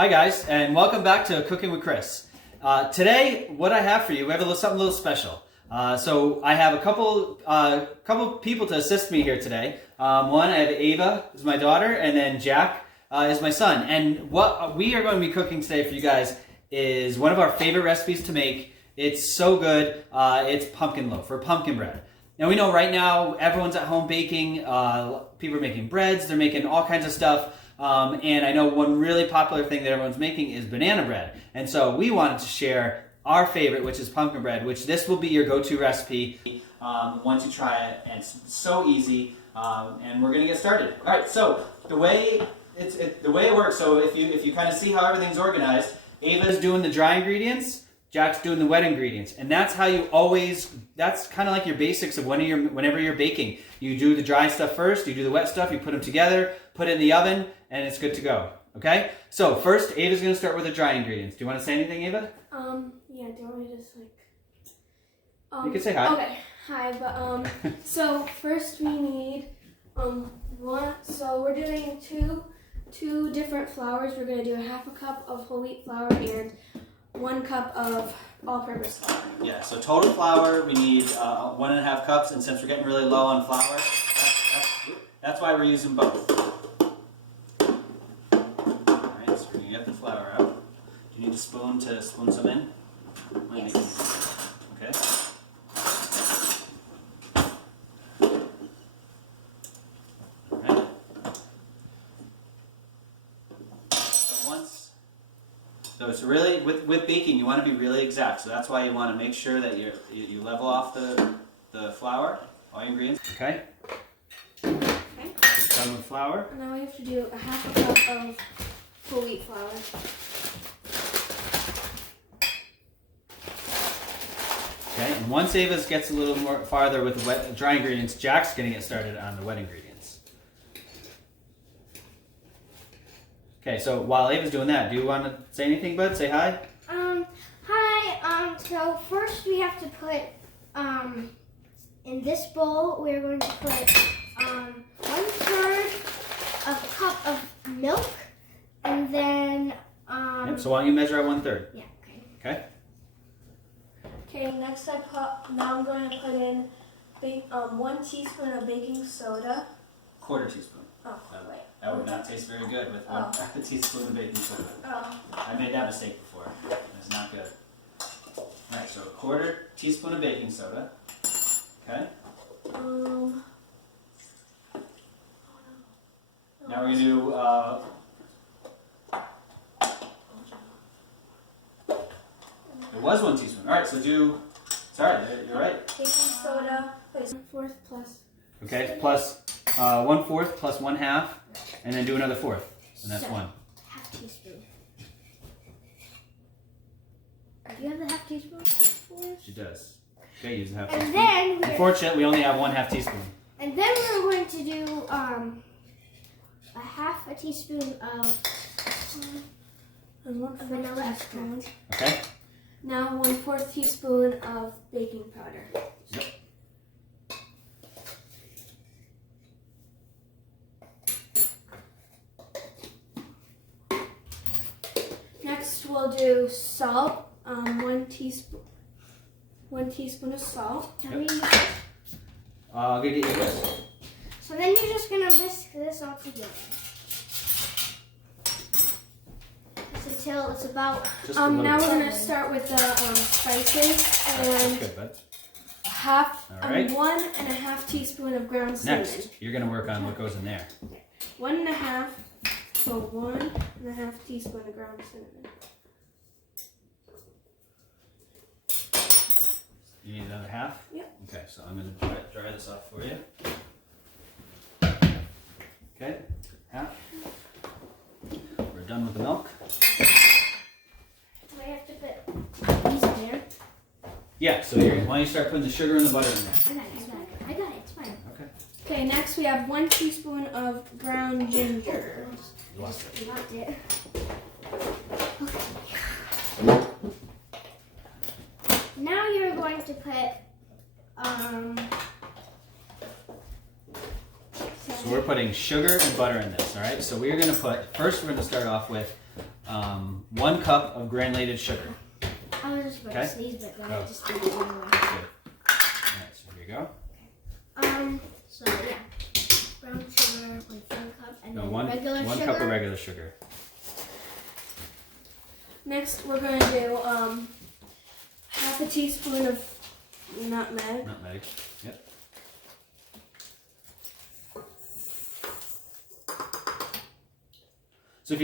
Hi guys, and welcome back to Cooking with Chris. Today, what I have for you, we have something a little special. So I have a couple people to assist me here today. One, I have Ava, who's my daughter, and then Jack is my son. And what we are going to be cooking today for you guys is one of our favorite recipes to make. It's so good. It's pumpkin loaf or pumpkin bread. Now we know right now everyone's at home baking. People are making breads. They're making all kinds of stuff. And I know one really popular thing that everyone's making is banana bread. And so we wanted to share our favorite, which is pumpkin bread, which this will be your go-to recipe once you try it. And it's so easy. And we're going to get started. All right, so the way it works, so if you kind of see how everything's organized, Ava's doing the dry ingredients, Jack's doing the wet ingredients. And that's how you always, that's kind of like your basics of whenever you're baking. You do the dry stuff first, you do the wet stuff, you put them together, put it in the oven, and it's good to go. Okay? So first, Ava's going to start with the dry ingredients. Do you want to say anything, Ava? Yeah, do you want me to just you can say hi. Okay, hi, but so first we need so we're doing two different flours. We're going to do a half a cup of whole wheat flour and 1 cup of all-purpose flour. Yeah, so total flour, we need 1.5 cups, and since we're getting really low on flour, that's why we're using both. Alright, so we're going to get the flour out. Do you need a spoon to spoon some in? Yes. Okay. Alright. So it's really, with baking, you want to be really exact. So that's why you want to make sure that you level off the flour, all your ingredients. Okay. Done with flour. And now we have to do a half a cup of whole wheat flour. Okay, and once Ava's gets a little more farther with the dry ingredients, Jack's going to get started on the wet ingredients. Okay, so while Ava's doing that, do you want to say anything, bud? Say hi. Hi. So first we have to put in this bowl we're going to put 1/3 of a cup of milk, and then Yep, so why don't you measure at 1/3? Yeah. Okay. Okay. Okay, next now I'm going to put in 1 teaspoon of baking soda. 1/4 teaspoon. Oh, wait. That would not taste very good with 1 teaspoon of baking soda. Oh. I made that mistake before. It's not good. Alright, so 1/4 teaspoon of baking soda. Okay. Now we're going to do it was 1 teaspoon. Alright, so sorry, you're right. Baking soda. Wait, 1/4 plus. Okay, plus 1/4 plus 1/2, and then do another 1/4, and that's 1. Half teaspoon. Do you have the half teaspoon? She does. Okay, use a half And teaspoon. then Unfortunately, we only have 1/2 teaspoon. And then we're going to do a half a teaspoon of vanilla extract. Okay. Now 1/4 teaspoon of baking powder. Yep. Next we'll do salt. 1 teaspoon. 1 teaspoon of salt. Yep. I'll get you a whisk. So then you're just gonna whisk this all together. Just until it's about. Now we're gonna start with the spices and Good, bud. half, All right. 1.5 teaspoon of ground cinnamon. Next, you're going to work on what goes in there. 1.5. So 1.5 teaspoon of ground cinnamon. You need another half? Yep. Okay, so I'm going to dry this off for you. Okay, half. We're done with the milk. Do I have to put these in there? Yeah, so why don't you start putting the sugar and the butter in there? I got it. It's fine. Okay. Okay, next we have 1 teaspoon of ground ginger. You lost it. Locked it. Now you're going to put So we're putting sugar and butter in this, all right? So we're going to start off with 1 cup of granulated sugar. I was just about to sneeze, but then I just did it anyway. Good. Alright, so here you go. So yeah, brown sugar with 1 cup, and then regular sugar. 1 cup of regular sugar. Next, we're going to do half a teaspoon of nutmeg. Nutmeg. Yep. So if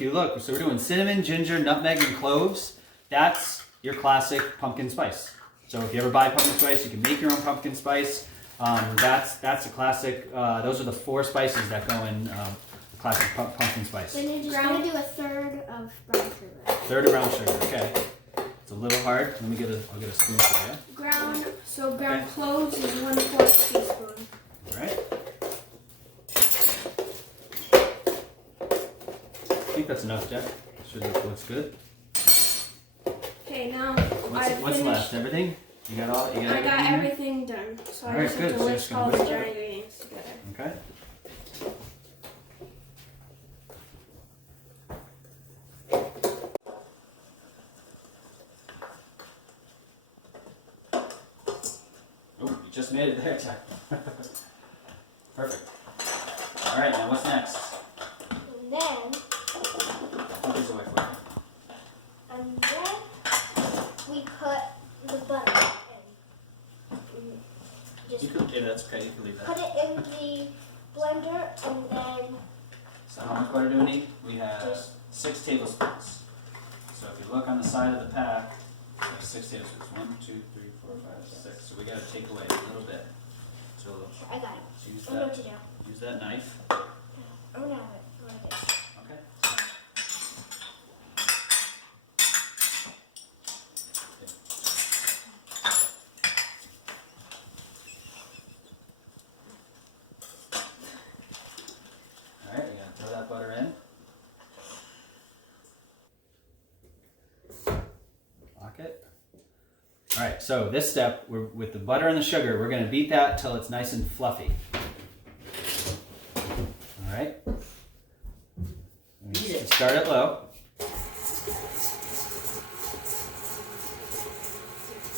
you look, so we're doing cinnamon, ginger, nutmeg, and cloves. That's your classic pumpkin spice. So if you ever buy pumpkin spice, you can make your own pumpkin spice. That's a classic. Those are the 4 spices that go in the classic pumpkin spice. Then you're just going to do 1/3 of brown sugar. 1/3 of brown sugar. Okay. It's a little hard. I'll get a spoon for you. Ground cloves is 1/4 teaspoon. All right. I think that's enough, Jack. Sure that looks good. Okay, now What's left? Everything? You got all? I got everything done. So I just have to whisk all the dry ingredients together. Okay. Oh, you just made it there, Jack. Perfect. All right, now what's next? And then, Put these away for you. we put the butter in. Yeah, that's okay. You can leave Put that. it in the blender, and then So how much butter do we need? We have 6 tablespoons. So if you look on the side of the pack, we have 6 tablespoons. 1, 2, 3, 4, 5, 6. So we got to take away a little bit. So I got it. use I know what to that. do. Use that knife. Oh no, like this. Okay. All right, you gotta throw that butter in. Lock it. All right, so this step, with the butter and the sugar, we're gonna beat that till it's nice and fluffy. All right. Start it low.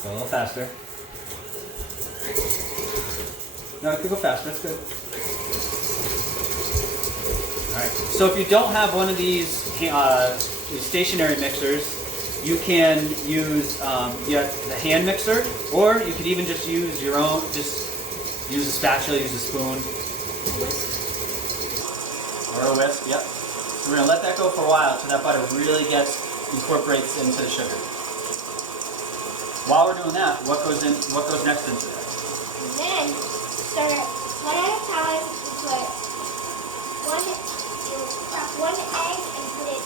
Go a little faster. No, it could go faster. That's good. All right. So if you don't have one of these stationary mixers, you can use the hand mixer, or you could even just use your own. Just use a spatula, use a spoon, or a whisk. Yep. So we're gonna let that go for a while so that butter really incorporates into the sugar. While we're doing that, what goes next into that? And then start one at a time. You crack 1 egg and put it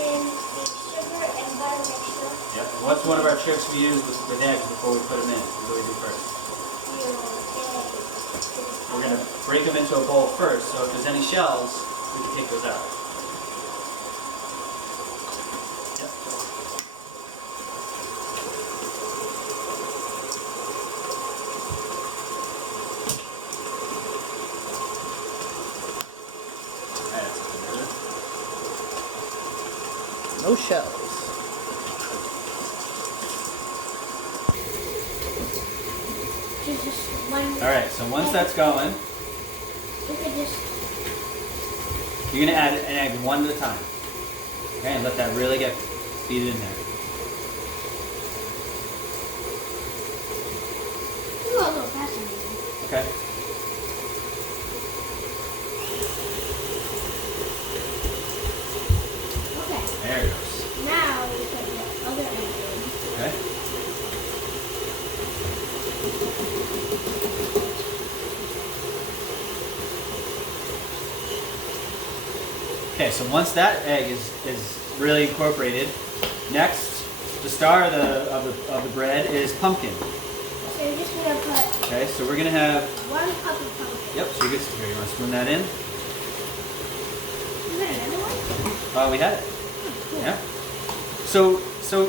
in the sugar and butter mixture. Yep. What's one of our tricks we use with eggs before we put them in? What do we do first? We're gonna break them into a bowl first. So if there's any shells, we can take those out. Yep. No shells. All right. So once that's going, you're gonna add an egg one at a time. Okay, and let that really get beat in there. You go a little faster, maybe. Okay. Okay. There it goes. Now we put the other egg in. Okay. Okay, so once that egg is really incorporated, next, the star of the bread is pumpkin. So you're just gonna put Okay, so we're gonna have 1 cup of pumpkin. yep. So here, you want to spoon that in? You got another one? We had it. Yeah. So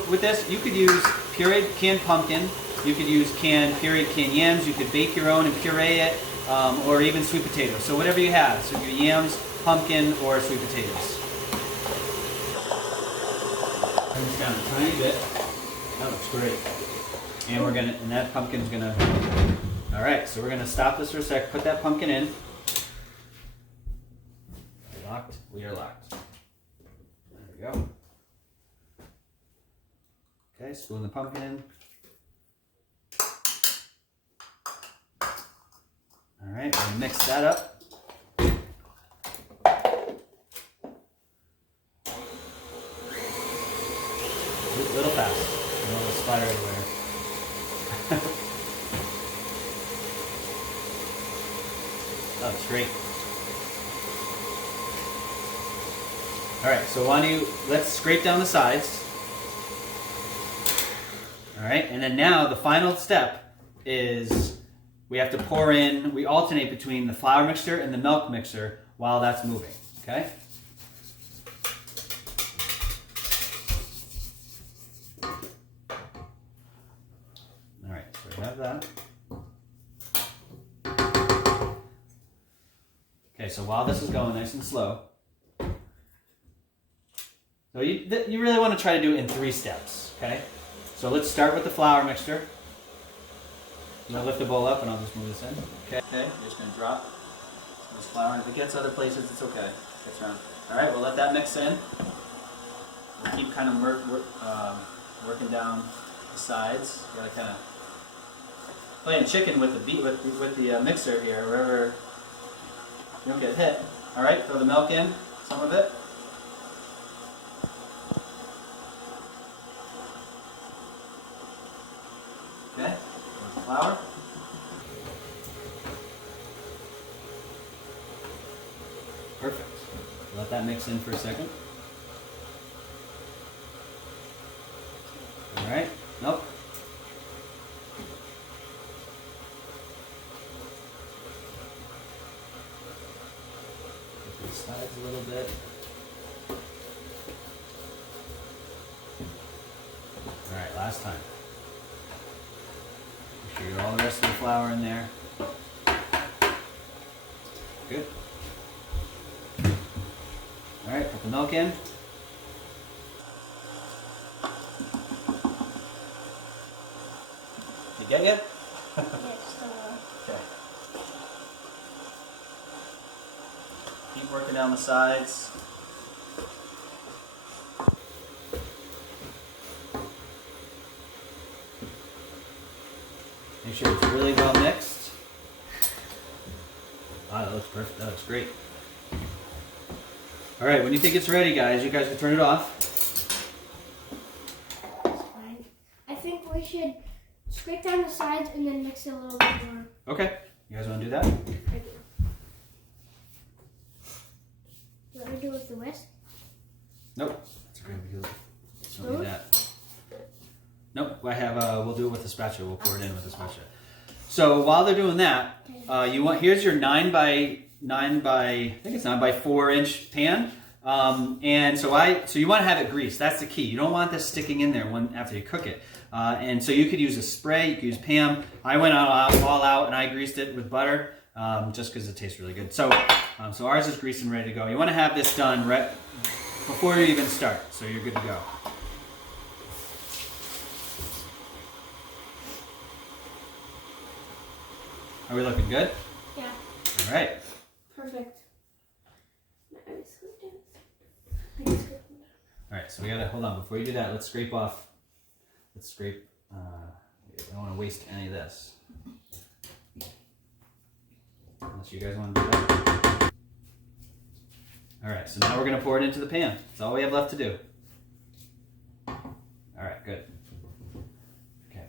with this, you could use pureed canned pumpkin. You could use pureed canned yams. You could bake your own and puree it, or even sweet potatoes. So whatever you have. So your yams, pumpkin, or sweet potatoes. Turn this down a tiny bit. That looks great. And and that pumpkin's gonna, all right, so we're gonna stop this for a sec, put that pumpkin in. Locked, we are locked. There we go. Okay, spoon the pumpkin in. All right, we're gonna mix that up. A little fast, a little splatter everywhere. Oh, it's great. All right, so let's scrape down the sides. All right, and then now the final step is we have to pour in, we alternate between the flour mixture and the milk mixture while that's moving, okay? All right, so we have that. Okay, so while this is going nice and slow, so you really want to try to do it in 3 steps, okay? So let's start with the flour mixture. I'm going to lift the bowl up and I'll just move this in. Okay, you're just going to drop this flour. And if it gets other places, it's okay. It gets around. All right, we'll let that mix in. We'll keep kind of working down the sides. You got to kind of playing chicken with the mixer here, wherever you don't get hit. All right, throw the milk in, some of it. Okay, flour. Perfect. Let that mix in for a second. All right. Nope. Get these sides a little bit. All right, last time. Make sure you get all the rest of the flour in there. Good. All right, put the milk in. You get it? Okay. Keep working down the sides. Make sure it's really well mixed. Wow, that looks perfect. That looks great. All right, when you think it's ready, guys, you guys can turn it off. That's fine. I think we should scrape down the sides and then mix it a little bit more. Okay. You guys want to do that? I do. You want to do it with the whisk? Nope. That's a great idea. Don't do that. Nope. We'll do it with the spatula. We'll pour it in with the spatula. So while they're doing that, here's your 9 by 4 inch pan. And so you want to have it greased. That's the key. You don't want this sticking in there after you cook it. And so you could use a spray. You could use Pam. I went all out and I greased it with butter just because it tastes really good. So ours is greased and ready to go. You want to have this done right before you even start, so you're good to go. Are we looking good? Yeah. All right. Perfect. All right, so we gotta, hold on, before you do that, let's scrape off. We don't want to waste any of this. Unless you guys want to do that. All right, so now we're gonna pour it into the pan. That's all we have left to do. All right, good. Okay,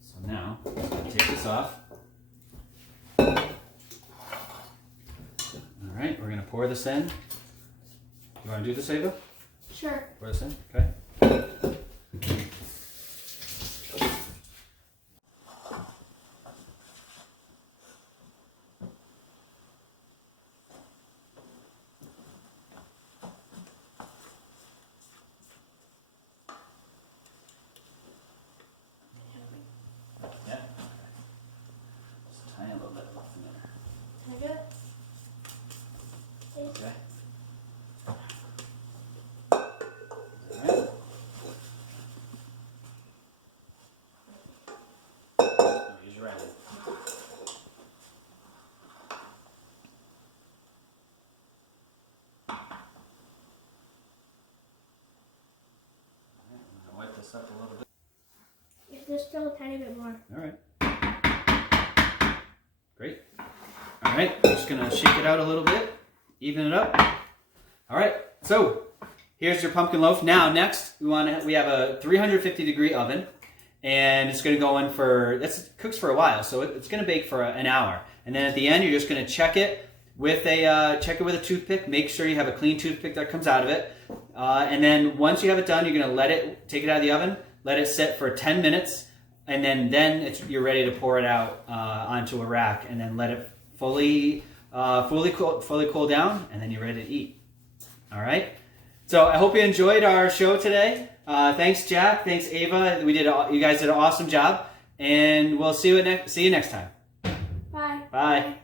so now, let's take this off. All right, we're gonna pour this in. You wanna do this, Ava? Sure. Pour this in, okay. Yeah. Just a tiny little bit left in there. Can I do it? Okay. All right. just a tiny bit more. All right. Great. All right, I'm just gonna shake it out a little bit, even it up. All right, so here's your pumpkin loaf. Now, next, we have a 350-degree oven, and it's gonna go in it cooks for a while, so it's gonna bake for an hour. And then at the end, you're just gonna check it with a toothpick. Make sure you have a clean toothpick that comes out of it. And then once you have it done, you're gonna take it out of the oven, let it sit for 10 minutes, and then you're ready to pour it out onto a rack, and then let it fully cool down, and then you're ready to eat. All right. So I hope you enjoyed our show today. Thanks, Jack. Thanks, Ava. You guys did an awesome job, and we'll see you next time. Bye. Bye.